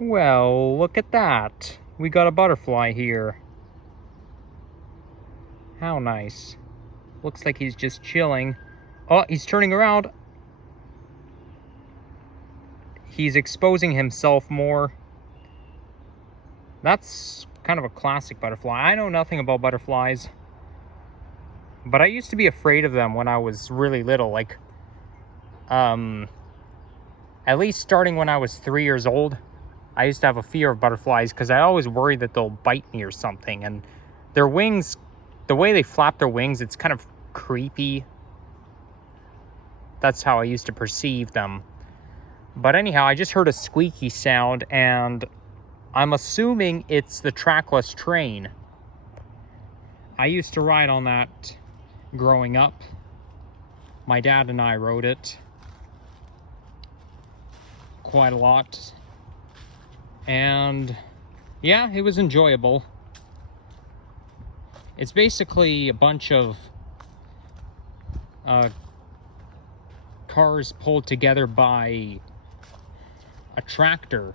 Well, look at that. We got a butterfly here. How nice. Looks like he's just chilling. Oh, he's turning around. He's exposing himself more. That's kind of a classic butterfly. I know nothing about butterflies, but I used to be afraid of them when I was really little. Like, at least starting when I was 3 years old, I used to have a fear of butterflies because I always worried that they'll bite me or something. And their wings, the way they flap their wings, it's kind of creepy. That's how I used to perceive them. But anyhow, I just heard a squeaky sound, and I'm assuming it's the trackless train. I used to ride on that growing up. My dad and I rode it quite a lot. And yeah, it was enjoyable. It's basically a bunch of cars pulled together by a tractor.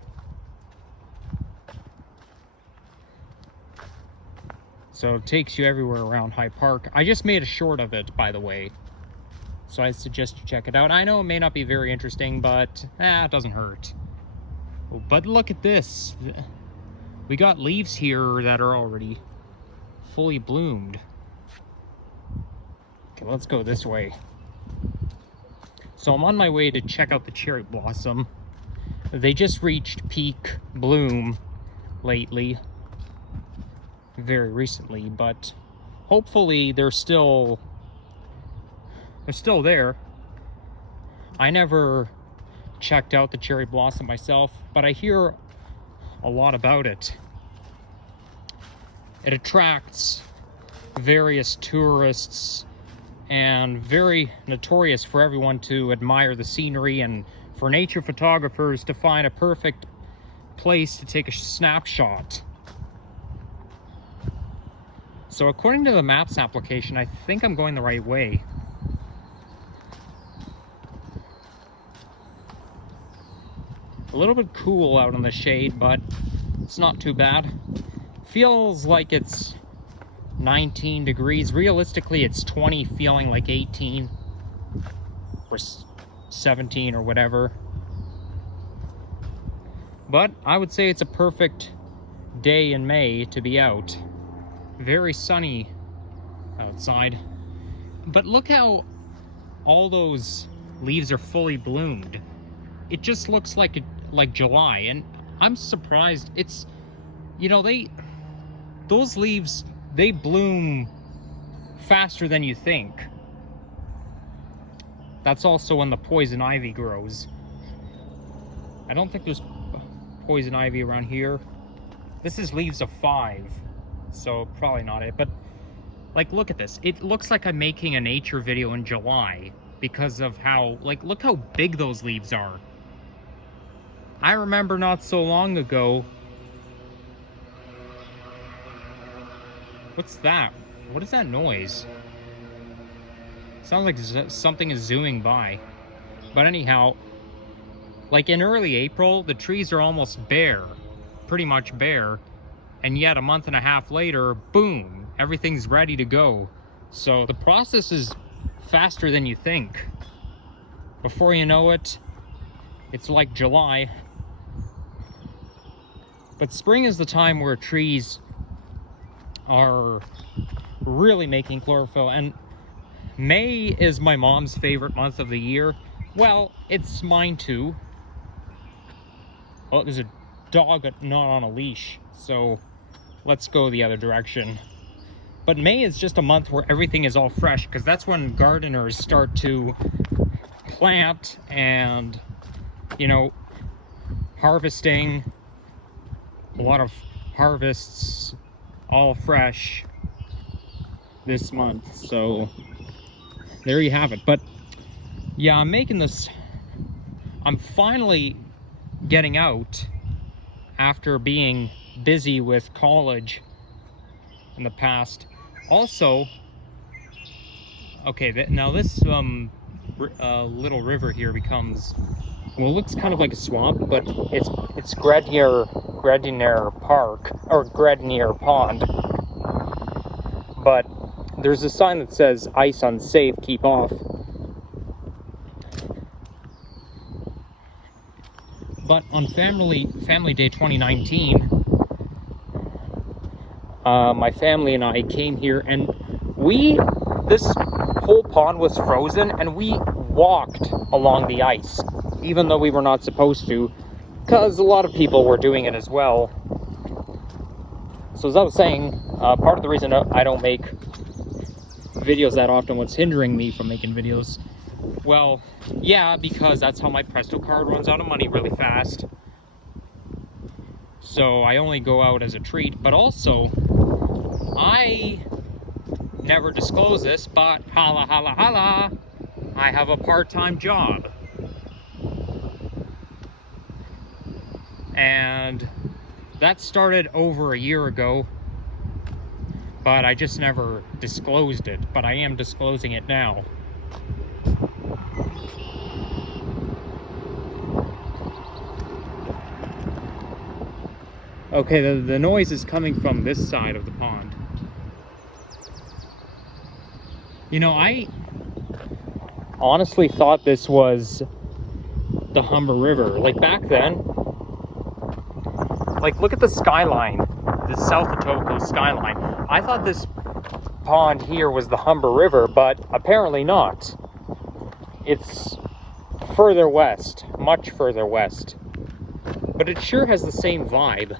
So it takes you everywhere around Hyde Park. I just made a short of it, by the way. So I suggest you check it out. I know it may not be very interesting, but it doesn't hurt. But look at this. We got leaves here that are already fully bloomed. Okay, let's go this way. So I'm on my way to check out the cherry blossom. They just reached peak bloom lately. Very recently, but hopefully they're still there. I never checked out the cherry blossom myself, but I hear a lot about it. It attracts various tourists and very notorious for everyone to admire the scenery and for nature photographers to find a perfect place to take a snapshot. So according to the Maps application, I think I'm going the right way. A little bit cool out in the shade, but it's not too bad. Feels like it's 19 degrees. Realistically, it's 20, feeling like 18 or 17 or whatever. But I would say it's a perfect day in May to be out. Very sunny outside. But look how all those leaves are fully bloomed. It just looks like July, and I'm surprised. It's, you know, those leaves, they bloom faster than you think. That's also when the poison ivy grows. I don't think there's poison ivy around here. This is leaves of 5, so probably not it. But like, look at this. It looks like I'm making a nature video in July because of how, like, look how big those leaves are. I remember not so long ago. What's that? What is that noise? Sounds like something is zooming by. But anyhow, like in early April, the trees are almost bare, pretty much bare. And yet a month and a half later, boom, everything's ready to go. So the process is faster than you think. Before you know it, it's like July. But spring is the time where trees are really making chlorophyll, and May is my mom's favorite month of the year. Well, it's mine too. Oh, there's a dog not on a leash, so let's go the other direction. But May is just a month where everything is all fresh, because that's when gardeners start to plant and, you know, harvesting. A lot of harvests, all fresh this month. So there you have it. But yeah, I'm finally getting out after being busy with college in the past. Also, okay, now this little river here becomes well, it looks kind of like a swamp, but it's Gradinier Park, or Gradinier Pond. But there's a sign that says ice unsafe, keep off. But on Family Day 2019, my family and I came here, and this whole pond was frozen, and we walked along the ice, even though we were not supposed to, because a lot of people were doing it as well. So as I was saying, part of the reason I don't make videos that often, what's hindering me from making videos, well, yeah, because that's how my Presto card runs out of money really fast. So I only go out as a treat, but also I never disclose this, but holla holla holla, I have a part-time job. And that started over a year ago, but I just never disclosed it, but I am disclosing it now. Okay, the noise is coming from this side of the pond. You know, I honestly thought this was the Humber River. Like back then, like look at the skyline, the South Etobicoke skyline. I thought this pond here was the Humber River, but apparently not. It's further west, much further west. But it sure has the same vibe.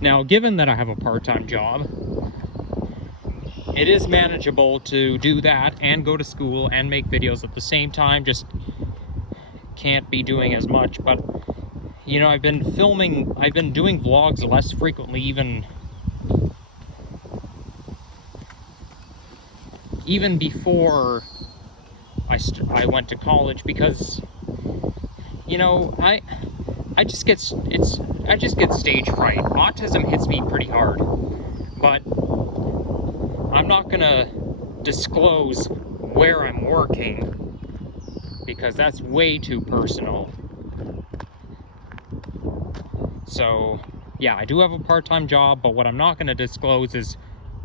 Now, given that I have a part-time job, it is manageable to do that and go to school and make videos at the same time. Just can't be doing as much. But, you know, I've been doing vlogs less frequently, even before I went to college, because, you know, I just get stage fright. Autism hits me pretty hard, but I'm not gonna disclose where I'm working because that's way too personal. So yeah, I do have a part-time job, but what I'm not gonna disclose is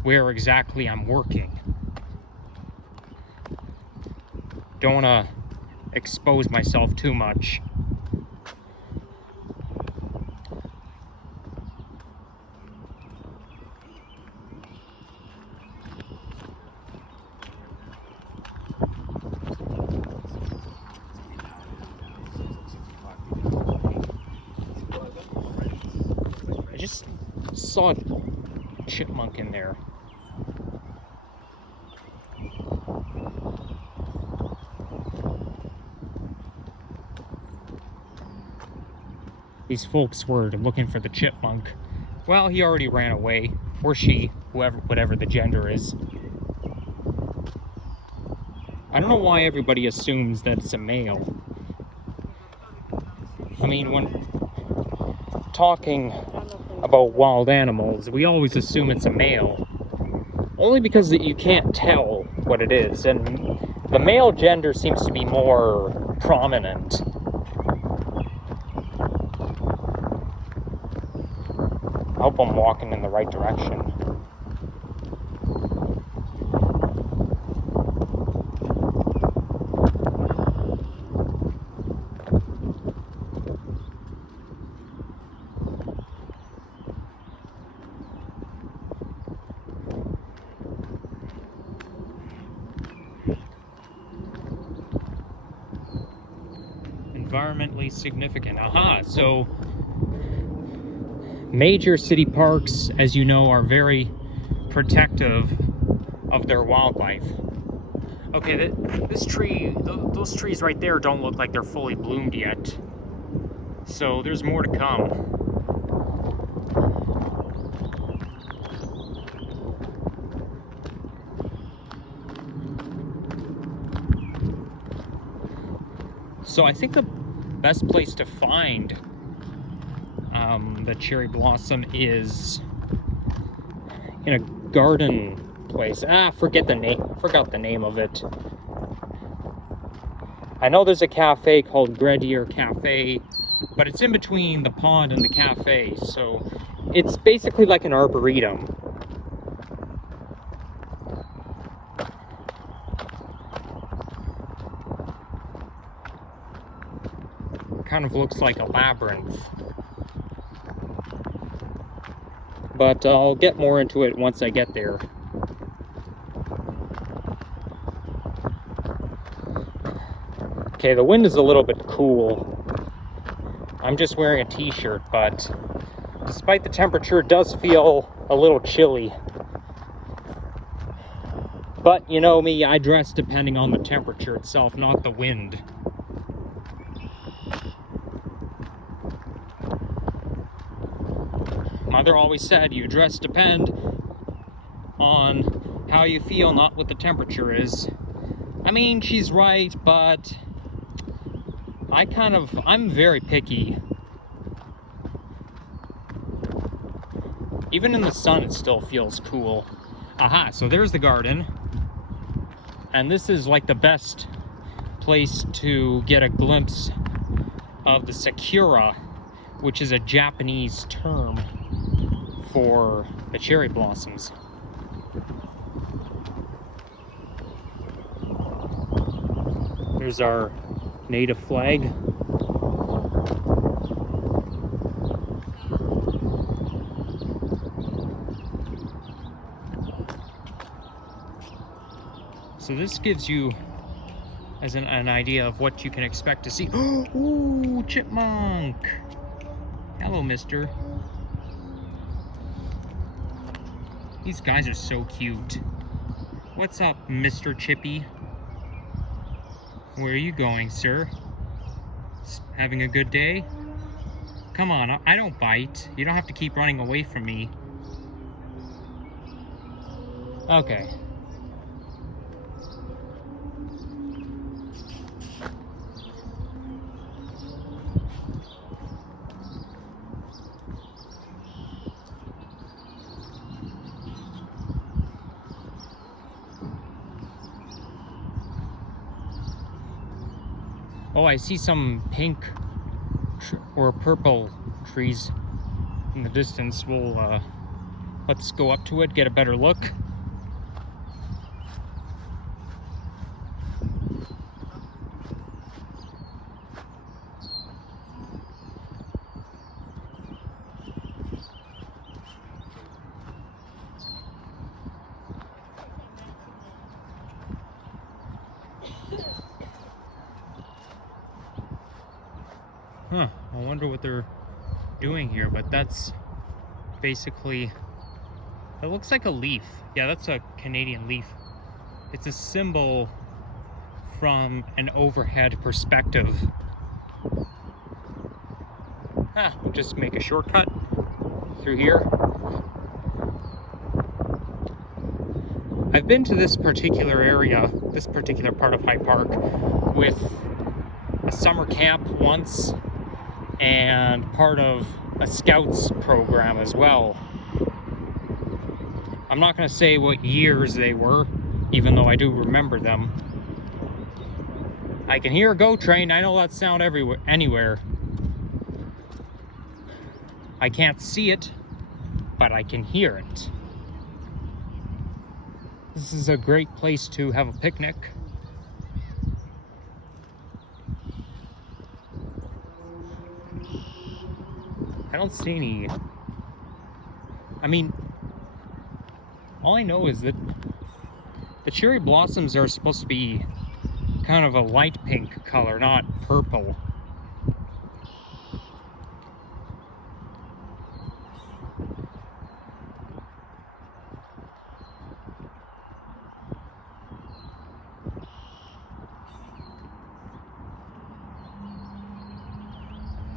where exactly I'm working. Don't wanna expose myself too much. I just saw a chipmunk in there. These folks were looking for the chipmunk. Well, he already ran away, or she, whatever the gender is. I don't know why everybody assumes that it's a male. I mean, when talking about wild animals, we always assume it's a male. Only because you can't tell what it is, and the male gender seems to be more prominent. I hope I'm walking in the right direction. Environmentally significant. Aha, so major city parks, as you know, are very protective of their wildlife. Okay, this tree, those trees right there don't look like they're fully bloomed yet. So there's more to come. So I think the best place to find the cherry blossom is in a garden place. Forgot the name of it. I know there's a cafe called Grenier Cafe, but it's in between the pond and the cafe, so it's basically like an arboretum. Kind of looks like a labyrinth. But I'll get more into it once I get there. Okay, the wind is a little bit cool. I'm just wearing a t-shirt, but despite the temperature, it does feel a little chilly. But you know me, I dress depending on the temperature itself, not the wind. Mother always said, you dress depend on how you feel, not what the temperature is. I mean, she's right, but I'm very picky. Even in the sun, it still feels cool. Aha, so there's the garden. And this is like the best place to get a glimpse of the sakura, which is a Japanese term for the cherry blossoms. There's our native flag. So this gives you as an idea of what you can expect to see. Ooh, chipmunk! Hello, mister. These guys are so cute. What's up, Mr. Chippy? Where are you going, sir? Having a good day? Come on, I don't bite. You don't have to keep running away from me. Okay. Oh, I see some pink or purple trees in the distance. Let's go up to it, get a better look. Huh, I wonder what they're doing here, but that's basically, it looks like a leaf. Yeah, that's a Canadian leaf. It's a symbol from an overhead perspective. We'll just make a shortcut through here. I've been to this particular area, this particular part of High Park, with a summer camp once and part of a Scouts program as well. I'm not going to say what years they were, even though I do remember them. I can hear a GO train. I know that sound anywhere. I can't see it, but I can hear it. This is a great place to have a picnic. I don't see any. I mean, all I know is that the cherry blossoms are supposed to be kind of a light pink color, not purple.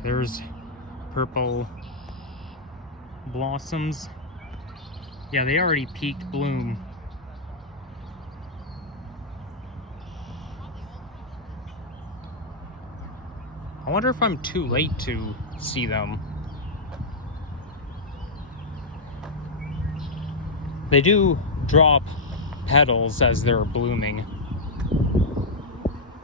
There's purple blossoms. Yeah, they already peaked bloom. I wonder if I'm too late to see them. They do drop petals as they're blooming.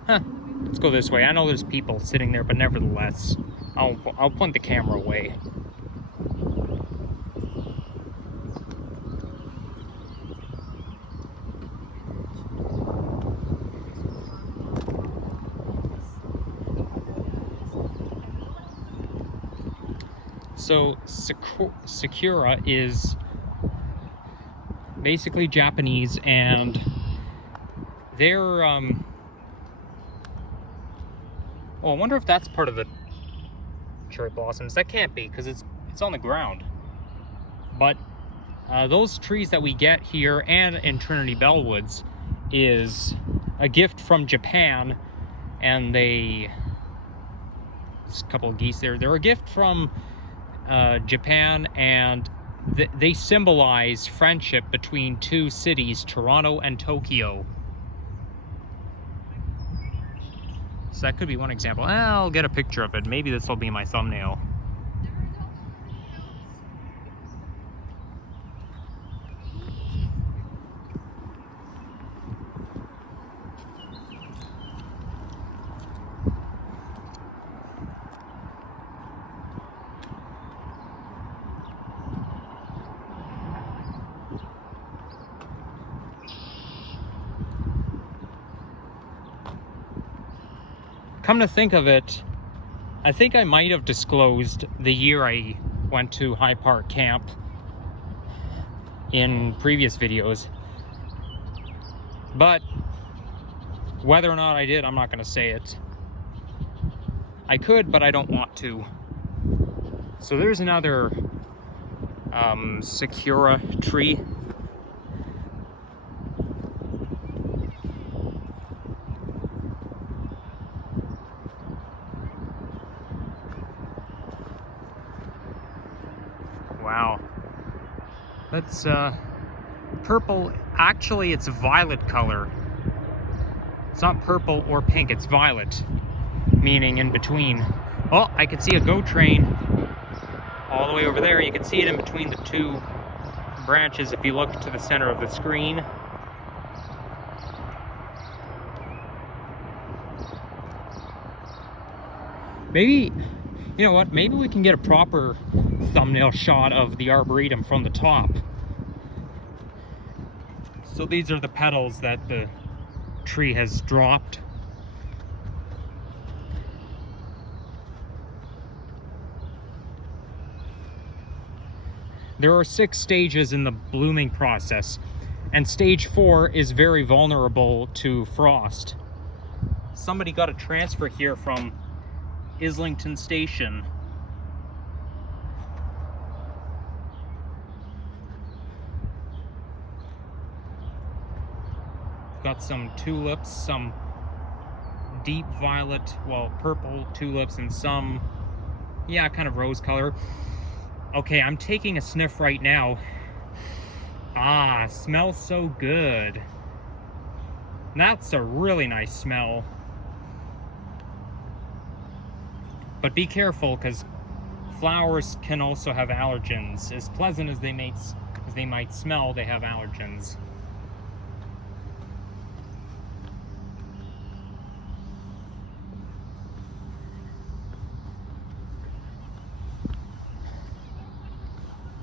Huh. Let's go this way. I know there's people sitting there, but nevertheless, I'll point the camera away. So Sakura is basically Japanese, and they're oh, I wonder if that's part of the cherry blossoms. That can't be, because it's on the ground. But those trees that we get here and in Trinity Bellwoods is a gift from Japan, and there's a couple of geese there. They're a gift from Japan, and they symbolize friendship between two cities, Toronto and Tokyo. So that could be one example. I'll get a picture of it. Maybe this will be my thumbnail. Come to think of it, I think I might have disclosed the year I went to High Park Camp in previous videos, but whether or not I did, I'm not going to say it. I could, but I don't want to. So there's another Sakura tree. Wow. That's purple. Actually, it's violet color. It's not purple or pink, it's violet, meaning in between. Oh, I can see a GO train all the way over there. You can see it in between the two branches if you look to the center of the screen. Maybe, you know what, maybe we can get a proper thumbnail shot of the Arboretum from the top. So these are the petals that the tree has dropped. There are 6 stages in the blooming process, and stage 4 is very vulnerable to frost. Somebody got a transfer here from Islington Station. Got some tulips, some deep violet, well, purple tulips, and some, yeah, kind of rose color. Okay, I'm taking a sniff right now. Ah, smells so good. That's a really nice smell. But be careful, because flowers can also have allergens. As pleasant as they might smell, they have allergens.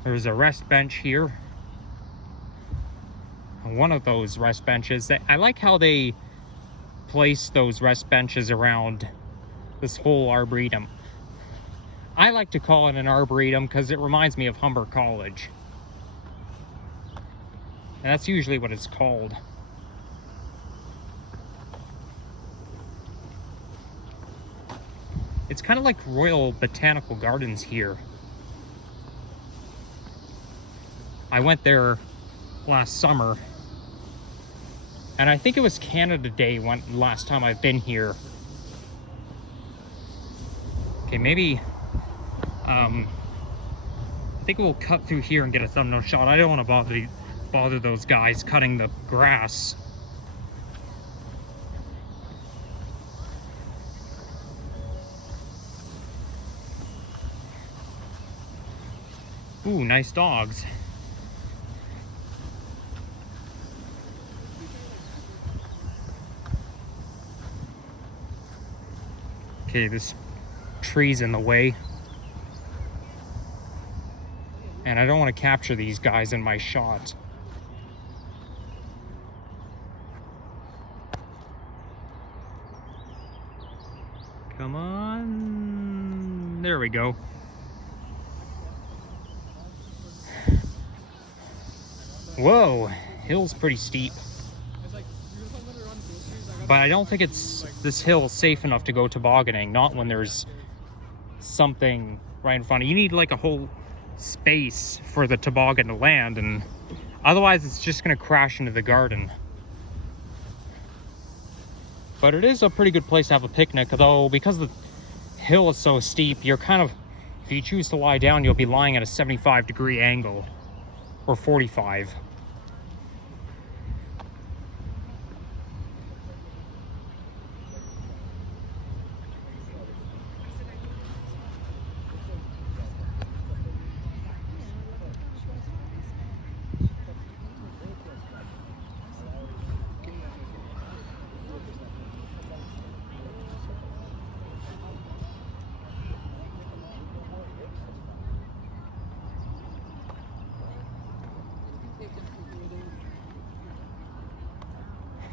There's a rest bench here. One of those rest benches. I like how they place those rest benches around this whole arboretum. I like to call it an arboretum because it reminds me of Humber College. And that's usually what it's called. It's kind of like Royal Botanical Gardens here. I went there last summer, and I think it was Canada Day last time I've been here. Okay, maybe I think we'll cut through here and get a thumbnail shot. I don't want to bother those guys cutting the grass. Ooh, nice dogs. Okay, this tree's in the way. And I don't want to capture these guys in my shot. Come on. There we go. Whoa, hill's pretty steep. But I don't think this hill is safe enough to go tobogganing, not when there's something right in front of you. You need like a whole space for the toboggan to land, and otherwise it's just gonna crash into the garden. But it is a pretty good place to have a picnic, though, because the hill is so steep, you're kind of, if you choose to lie down, you'll be lying at a 75-degree angle, or 45.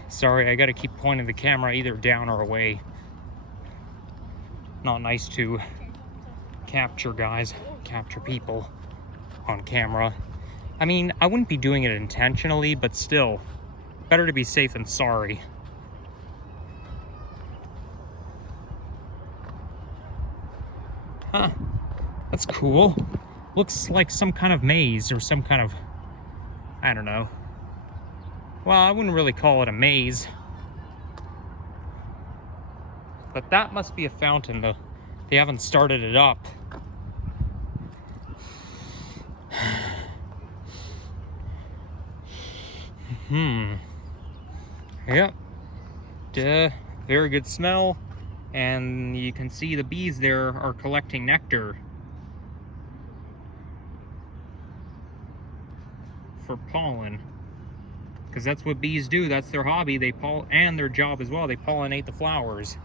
Sorry, I gotta keep pointing the camera either down or away. Not nice to capture people on camera. I mean, I wouldn't be doing it intentionally, but still, better to be safe than sorry. Huh, that's cool. Looks like some kind of maze or some kind of, I don't know. Well, I wouldn't really call it a maze. But that must be a fountain, though. They haven't started it up. Yep. Very good smell. And you can see the bees there are collecting nectar for pollen. Because that's what bees do. That's their hobby. And their job as well. They pollinate the flowers.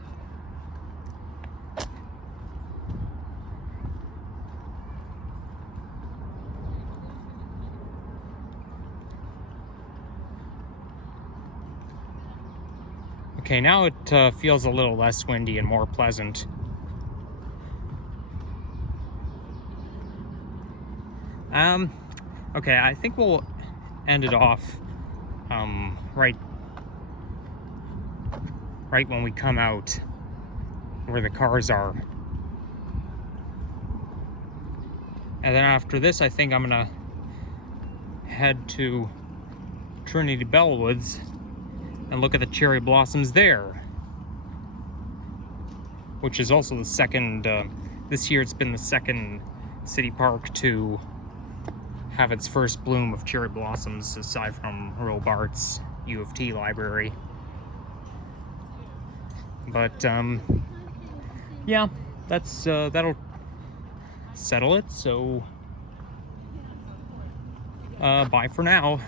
Okay, now it feels a little less windy and more pleasant. Okay, I think we'll end it off right when we come out where the cars are. And then after this, I think I'm gonna head to Trinity Bellwoods and look at the cherry blossoms there, which is also the second, this year it's been the second city park to have its first bloom of cherry blossoms, aside from Earl Bart's U of T library. But yeah, that'll settle it. So bye for now.